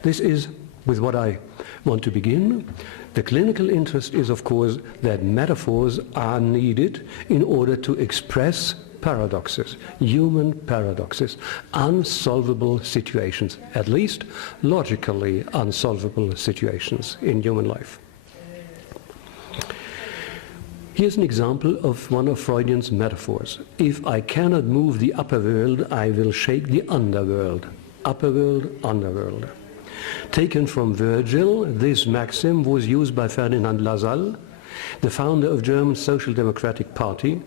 This is with what I want to begin. The clinical interest is, of course, that metaphors are needed in order to express paradoxes, human paradoxes, unsolvable situations, at least logically unsolvable situations in human life. Here's an example of one of Freudian's metaphors. If I cannot move the upper world, I will shake the underworld. Upper world, underworld. Taken from Virgil, this maxim was used by Ferdinand Lassalle, the founder of German Social Democratic Party,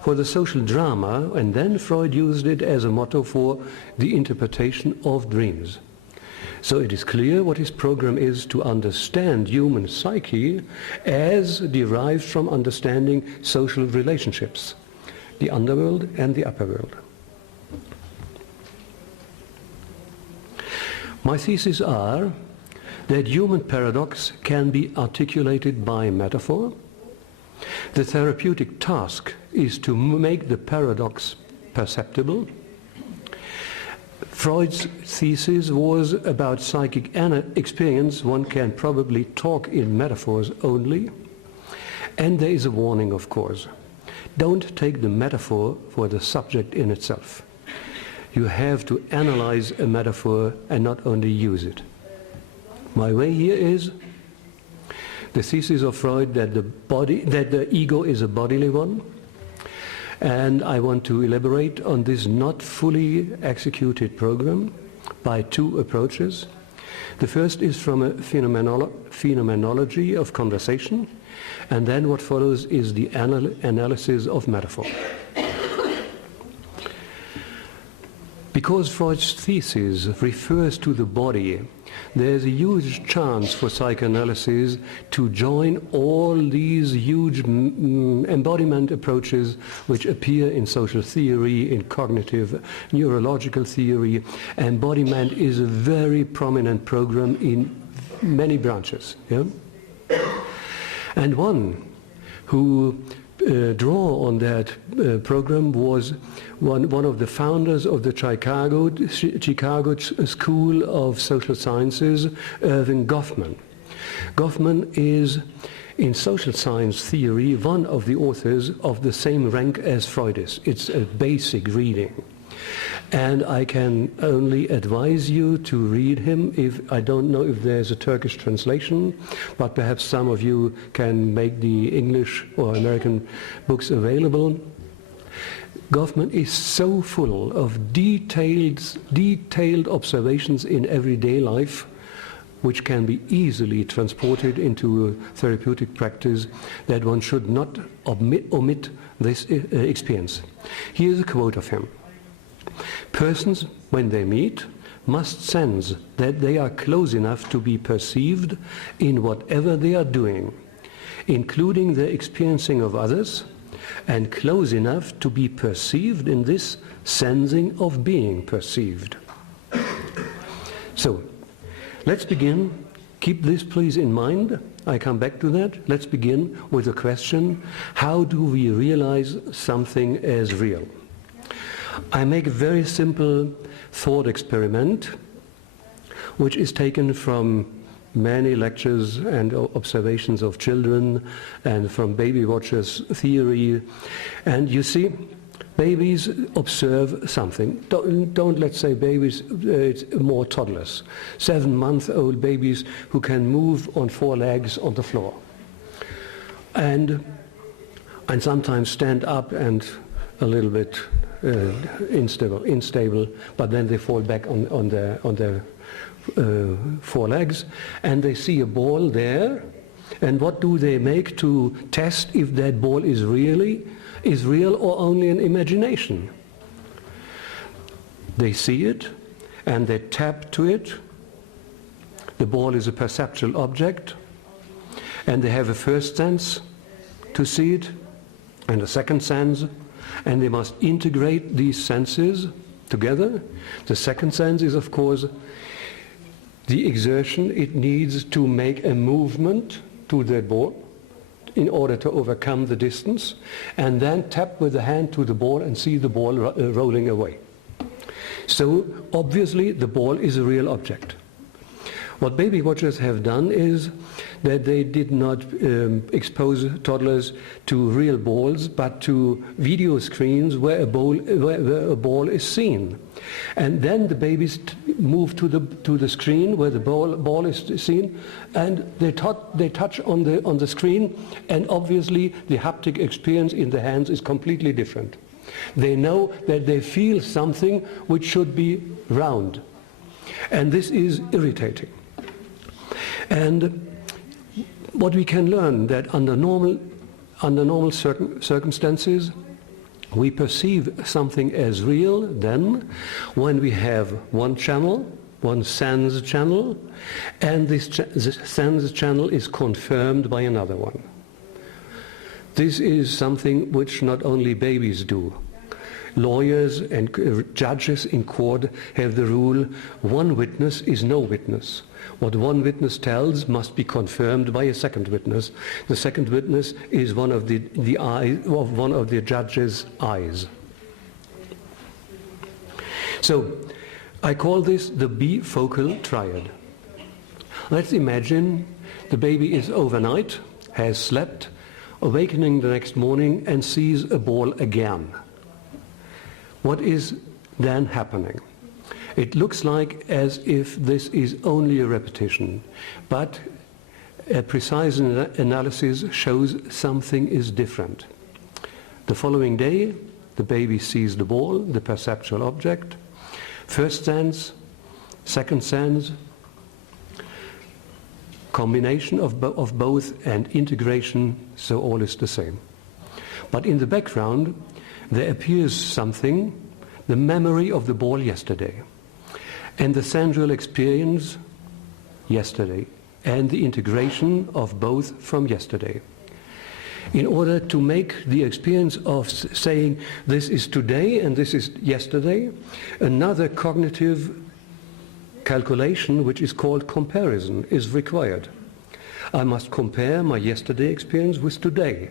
for the social drama, and then Freud used it as a motto for the interpretation of dreams. So it is clear what his program is to understand human psyche as derived from understanding social relationships, the underworld and the upper world. My theses are that human paradox can be articulated by metaphor. The therapeutic task is to make the paradox perceptible. Freud's thesis was about psychic experience. One can probably talk in metaphors only. And there is a warning, of course. Don't take the metaphor for the subject in itself. You have to analyze a metaphor and not only use it. My way here is the thesis of Freud that the ego is a bodily one. And I want to elaborate on this not fully executed program by two approaches. The first is from a phenomenology of conversation, and then what follows is the analysis of metaphor. Because Freud's thesis refers to the body, there's a huge chance for psychoanalysis to join all these huge embodiment approaches which appear in social theory, in cognitive neurological theory. Embodiment is a very prominent program in many branches. Yeah? And one who draw on that program was one of the founders of the Chicago School of Social Sciences, Erving Goffman. Goffman is, in social science theory, one of the authors of the same rank as Freud is. It's a basic reading. And I can only advise you to read him. I don't know if there's a Turkish translation, but perhaps some of you can make the English or American books available. Goffman is so full of detailed observations in everyday life, which can be easily transported into a therapeutic practice, that one should not omit this experience. Here's a quote of him. Persons, when they meet, must sense that they are close enough to be perceived in whatever they are doing, including the experiencing of others, and close enough to be perceived in this sensing of being perceived. So, let's begin. Keep this please in mind. I come back to that. Let's begin with the question, how do we realize something as real? I make a very simple thought experiment, which is taken from many lectures and observations of children and from baby watchers theory. And you see, babies observe something. Don't let's say babies, it's more toddlers. 7-month-old babies who can move on 4 legs on the floor. And sometimes stand up and a little bit unstable, but then they fall back on their 4 legs, and they see a ball there, and what do they make to test if that ball is real or only an imagination? They see it, and they tap to it. The ball is a perceptual object, and they have a first sense to see it, and a second sense, and they must integrate these senses together. The second sense is, of course, the exertion it needs to make a movement to the ball in order to overcome the distance, and then tap with the hand to the ball and see the ball rolling away. So obviously the ball is a real object. What baby watchers have done is that they did not expose toddlers to real balls, but to video screens where a ball is seen. And then the babies move to the screen where the ball is seen, and they touch on the screen, and obviously the haptic experience in the hands is completely different. They know that they feel something which should be round, and this is irritating. And what we can learn that under normal circumstances, we perceive something as real then when we have one channel, one sense channel, and this sense channel is confirmed by another one. This is something which not only babies do. Lawyers and judges in court have the rule, one witness is no witness. What one witness tells must be confirmed by a second witness. The second witness is one of the judge's eyes. So I call this the bifocal triad. Let's imagine the baby is overnight, has slept, awakening the next morning and sees a ball again. What is then happening? It looks like as if this is only a repetition, but a precise analysis shows something is different. The following day, the baby sees the ball, the perceptual object, first sense, second sense, combination of both and integration, so all is the same. But in the background, there appears something, the memory of the ball yesterday, and the sensual experience yesterday, and the integration of both from yesterday. In order to make the experience of saying this is today and this is yesterday, another cognitive calculation, which is called comparison, is required. I must compare my yesterday experience with today.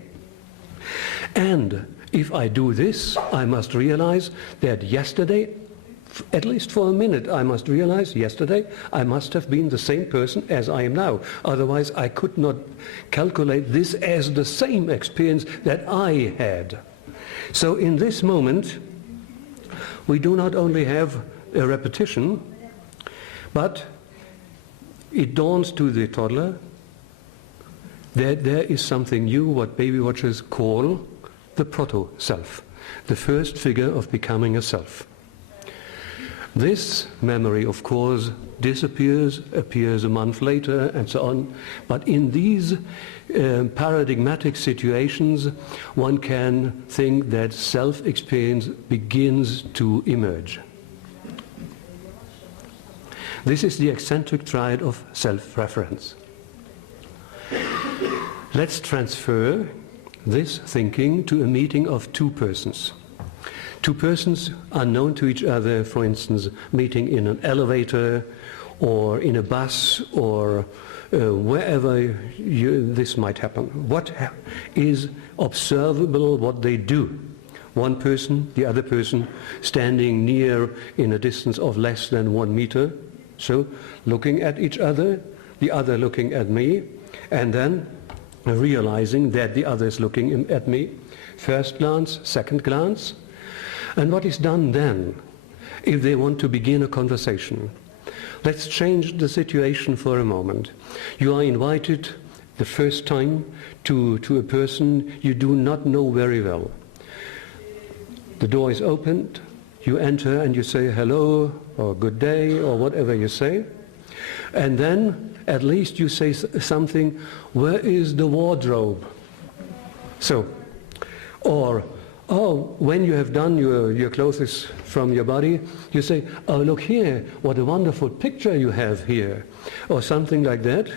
And if I do this, I must realize that yesterday, at least for a minute, I must realize yesterday I must have been the same person as I am now. Otherwise, I could not calculate this as the same experience that I had. So in this moment, we do not only have a repetition, but it dawns to the toddler that there is something new, what baby watchers call the proto-self, the first figure of becoming a self. This memory, of course, disappears, appears a month later, and so on. But in these paradigmatic situations, one can think that self-experience begins to emerge. This is the eccentric triad of self-reference. Let's transfer this thinking to a meeting of two persons. Two persons unknown to each other, for instance, meeting in an elevator or in a bus or wherever this might happen. What is observable, what they do? One person, the other person, standing near in a distance of less than 1 meter, so looking at each other, the other looking at me, and then realizing that the other is looking at me. First glance, second glance. And what is done then, if they want to begin a conversation? Let's change the situation for a moment. You are invited the first time to a person you do not know very well. The door is opened, you enter and you say hello or good day or whatever you say. And then at least you say something, where is the wardrobe? So, or, oh, when you have done your clothes from your body, you say, oh, look here, what a wonderful picture you have here, or something like that.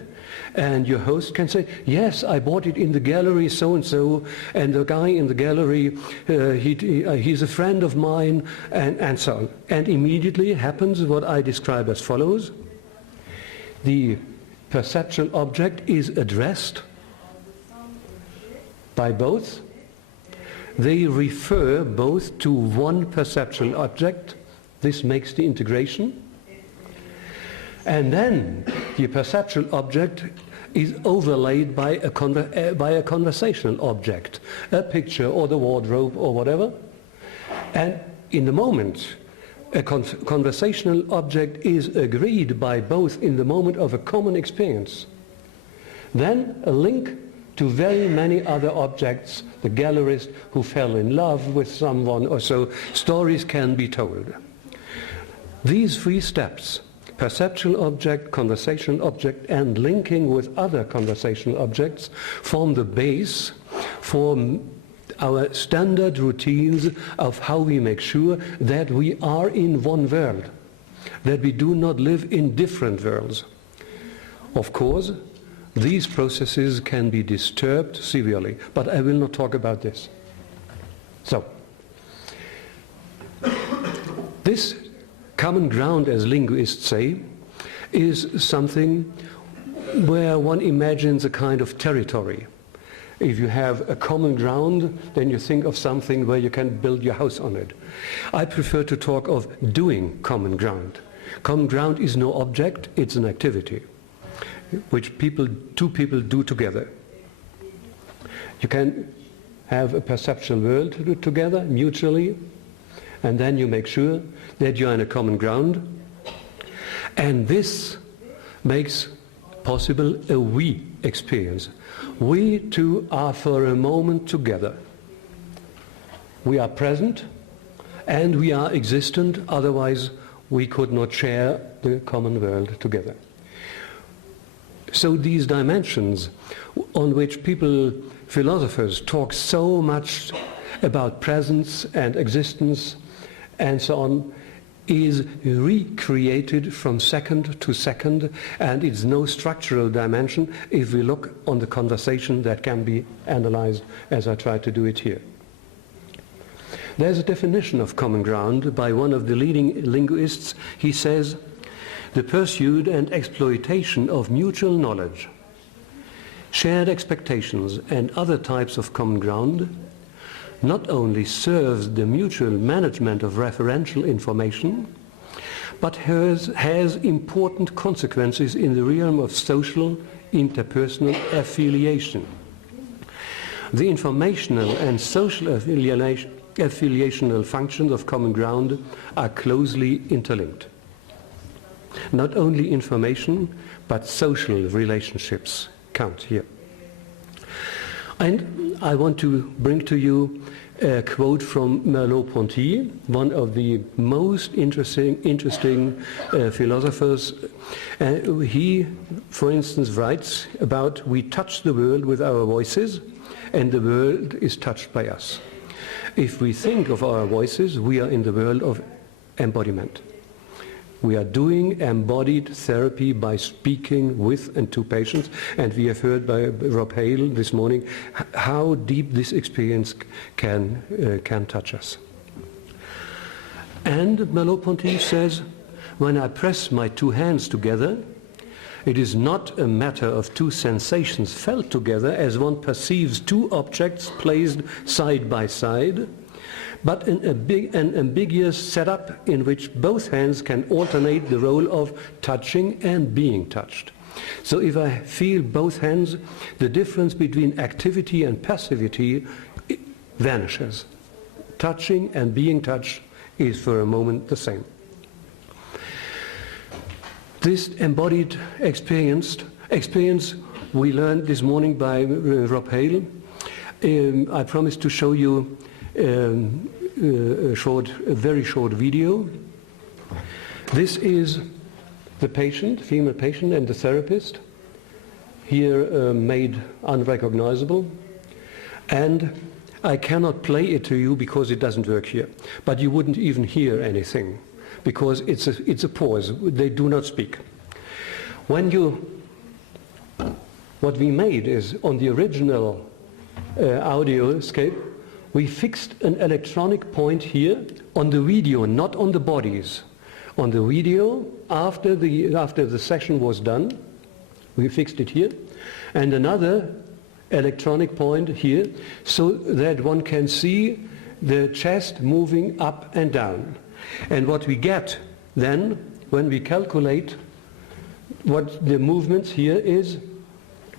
And your host can say, yes, I bought it in the gallery so-and-so, and the guy in the gallery, he's a friend of mine, and so on. And immediately happens what I describe as follows. The perceptual object is addressed by both. They refer both to one perceptual object. This makes the integration. And then the perceptual object is overlaid by a conversational object, a picture or the wardrobe or whatever. And in the moment, a conversational object is agreed by both in the moment of a common experience. Then a link to very many other objects, the gallerist who fell in love with someone or so, stories can be told. These three steps, perceptual object, conversational object, and linking with other conversational objects, form the base for our standard routines of how we make sure that we are in one world, that we do not live in different worlds. Of course, these processes can be disturbed severely, but I will not talk about this. So, this common ground, as linguists say, is something where one imagines a kind of territory. If you have a common ground, then you think of something where you can build your house on it. I prefer to talk of doing common ground. Common ground is no object, it's an activity which two people do together. You can have a perceptual world together, mutually, and then you make sure that you're in a common ground. And this makes possible a we experience. We two are for a moment together. We are present and we are existent, otherwise we could not share the common world together. So these dimensions on which philosophers talk so much about presence and existence and so on, is recreated from second to second, and it's no structural dimension if we look on the conversation that can be analyzed as I try to do it here. There's a definition of common ground by one of the leading linguists. He says, the pursuit and exploitation of mutual knowledge, shared expectations and other types of common ground not only serves the mutual management of referential information, but has important consequences in the realm of social interpersonal affiliation. The informational and social affiliational functions of common ground are closely interlinked. Not only information, but social relationships count here. And I want to bring to you a quote from Merleau-Ponty, one of the most interesting philosophers. He, for instance, writes about, we touch the world with our voices and the world is touched by us. If we think of our voices, we are in the world of embodiment. We are doing embodied therapy by speaking with and to patients, and we have heard by Rob Hale this morning how deep this experience can touch us. And Merleau-Ponty says, when I press my two hands together, it is not a matter of two sensations felt together as one perceives two objects placed side by side, but an ambiguous setup in which both hands can alternate the role of touching and being touched. So if I feel both hands, the difference between activity and passivity vanishes. Touching and being touched is for a moment the same. This embodied experience we learned this morning by Rob Hale. I promised to show you a very short video. This is the patient, female patient, and the therapist, here made unrecognizable. And I cannot play it to you because it doesn't work here. But you wouldn't even hear anything because it's a pause. They do not speak. What we made is on the original audio scape, we fixed an electronic point here on the video, not on the bodies. On the video, after the session was done, we fixed it here, and another electronic point here, so that one can see the chest moving up and down. And what we get then, when we calculate what the movements here is,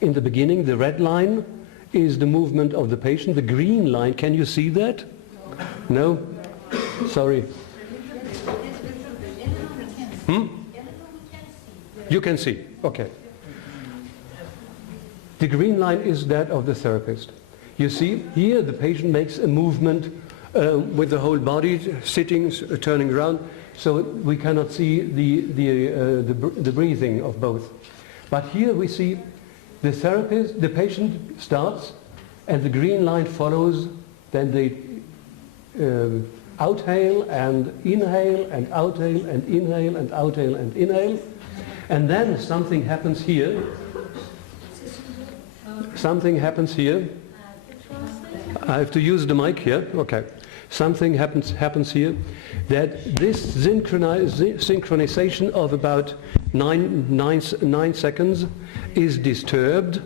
in the beginning, the red line is the movement of the patient. The green line, can you see that? No? Sorry. You can see. Okay. The green line is that of the therapist. You see, here the patient makes a movement with the whole body, sitting, turning around, so we cannot see the breathing of both. But here we see the therapist, the patient starts, and the green line follows. Then they outhale and inhale and outhale and inhale and outhale and inhale, and then something happens here. Something happens here. I have to use the mic here. Okay. Something happens here, that this synchronization of about 9 seconds is disturbed,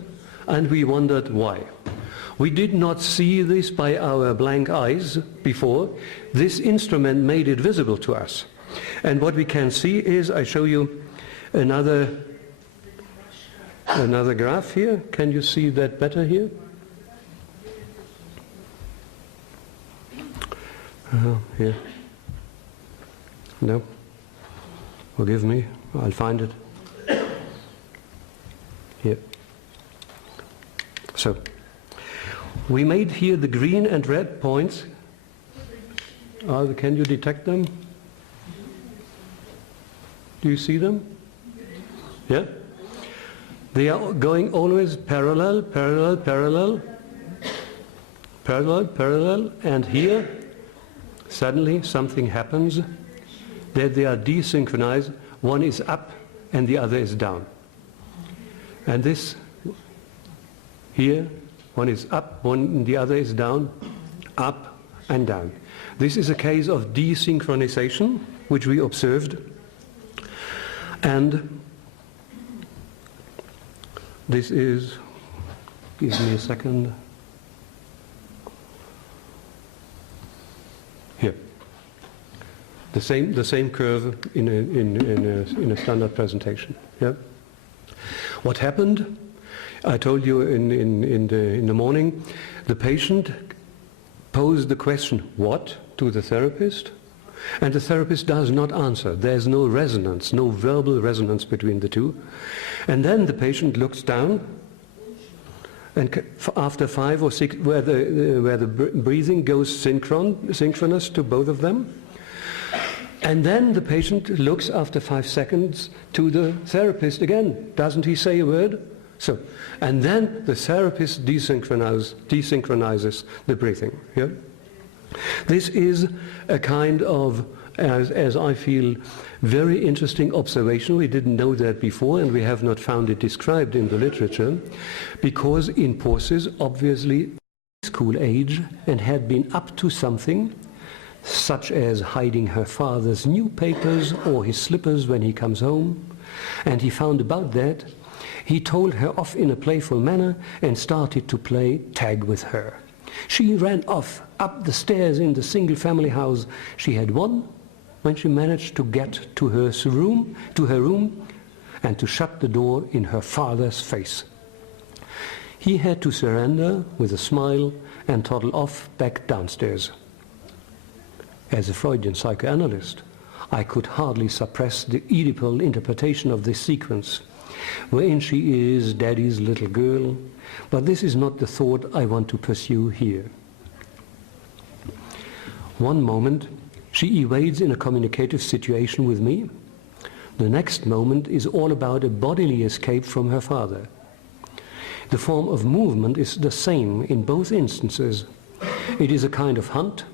and we wondered why. We did not see this by our blank eyes before. This instrument made it visible to us. And what we can see is, I show you another graph here. Can you see that better here? Here. No. Forgive me. I'll find it. Here. So, we made here the green and red points. Can you detect them? Do you see them? Yeah? They are going always parallel, parallel, parallel, parallel, parallel, and here suddenly something happens that they are desynchronized. One is up and the other is down. And this here, one is up, the other is down, up and down. This is a case of desynchronization, which we observed. And this is, give me a second. Here, the same curve in a standard presentation. Yeah. What happened? I told you in the morning. The patient posed the question "what" to the therapist, and the therapist does not answer. There's no resonance, no verbal resonance between the two. And then the patient looks down, and after 5 or 6, where the breathing goes synchronous to both of them, and then the patient looks after 5 seconds to the therapist again. Doesn't he say a word? So, and then the therapist desynchronizes the breathing. Yeah? This is a kind of, as I feel, very interesting observation. We didn't know that before, and we have not found it described in the literature, because in Porses, obviously, school age, and had been up to something, such as hiding her father's new papers or his slippers when he comes home, and he found about that. He told her off in a playful manner and started to play tag with her. She ran off up the stairs in the single-family house she had won when she managed to get to her room, and to shut the door in her father's face. He had to surrender with a smile and toddle off back downstairs. As a Freudian psychoanalyst, I could hardly suppress the Oedipal interpretation of this sequence, wherein she is daddy's little girl, but this is not the thought I want to pursue here. One moment, she evades in a communicative situation with me. The next moment is all about a bodily escape from her father. The form of movement is the same in both instances. It is a kind of hunt,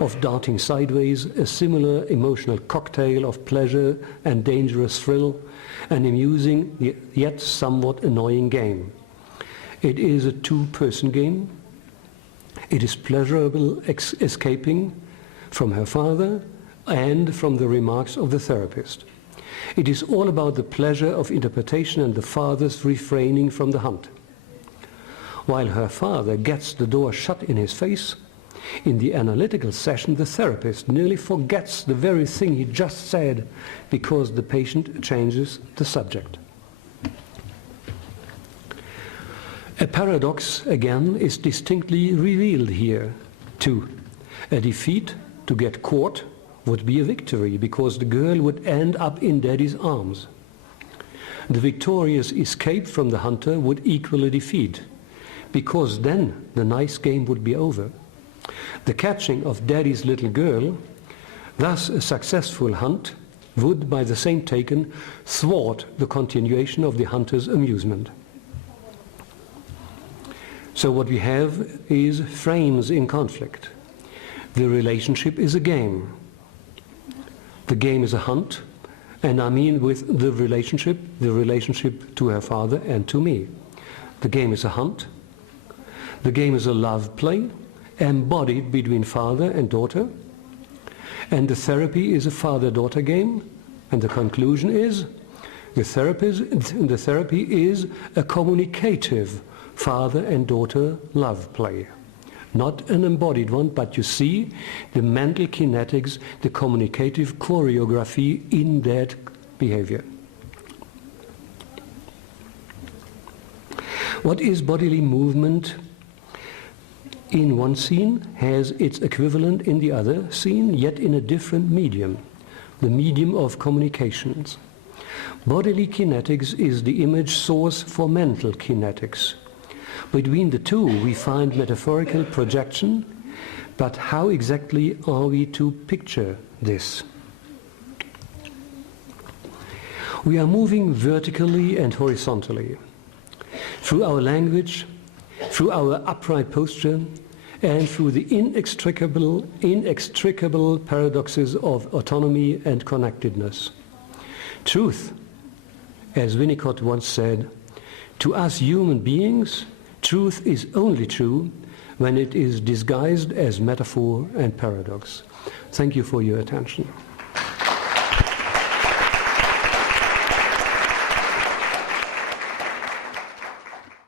of darting sideways, a similar emotional cocktail of pleasure and dangerous thrill, an amusing yet somewhat annoying game. It is a two-person game. It is pleasurable escaping from her father and from the remarks of the therapist. It is all about the pleasure of interpretation and the father's refraining from the hunt. While her father gets the door shut in his face, in the analytical session the therapist nearly forgets the very thing he just said because the patient changes the subject. A paradox, again, is distinctly revealed here, too. A defeat to get caught would be a victory, because the girl would end up in daddy's arms. The victorious escape from the hunter would equal a defeat, because then the nice game would be over. The catching of daddy's little girl, thus a successful hunt, would, by the same token, thwart the continuation of the hunter's amusement. So what we have is frames in conflict. The relationship is a game. The game is a hunt, and I mean with the relationship to her father and to me. The game is a hunt. The game is a love play, embodied between father and daughter. And the therapy is a father-daughter game. And the conclusion is, the therapy is a communicative father and daughter love play. Not an embodied one, but you see the mental kinetics, the communicative choreography in that behavior. What is bodily movement in one scene has its equivalent in the other scene, yet in a different medium, the medium of communications. Bodily kinetics is the image source for mental kinetics. Between the two we find metaphorical projection, but how exactly are we to picture this? We are moving vertically and horizontally, through our language, through our upright posture, and through the inextricable paradoxes of autonomy and connectedness. Truth, as Winnicott once said, to us human beings, truth is only true when it is disguised as metaphor and paradox. Thank you for your attention.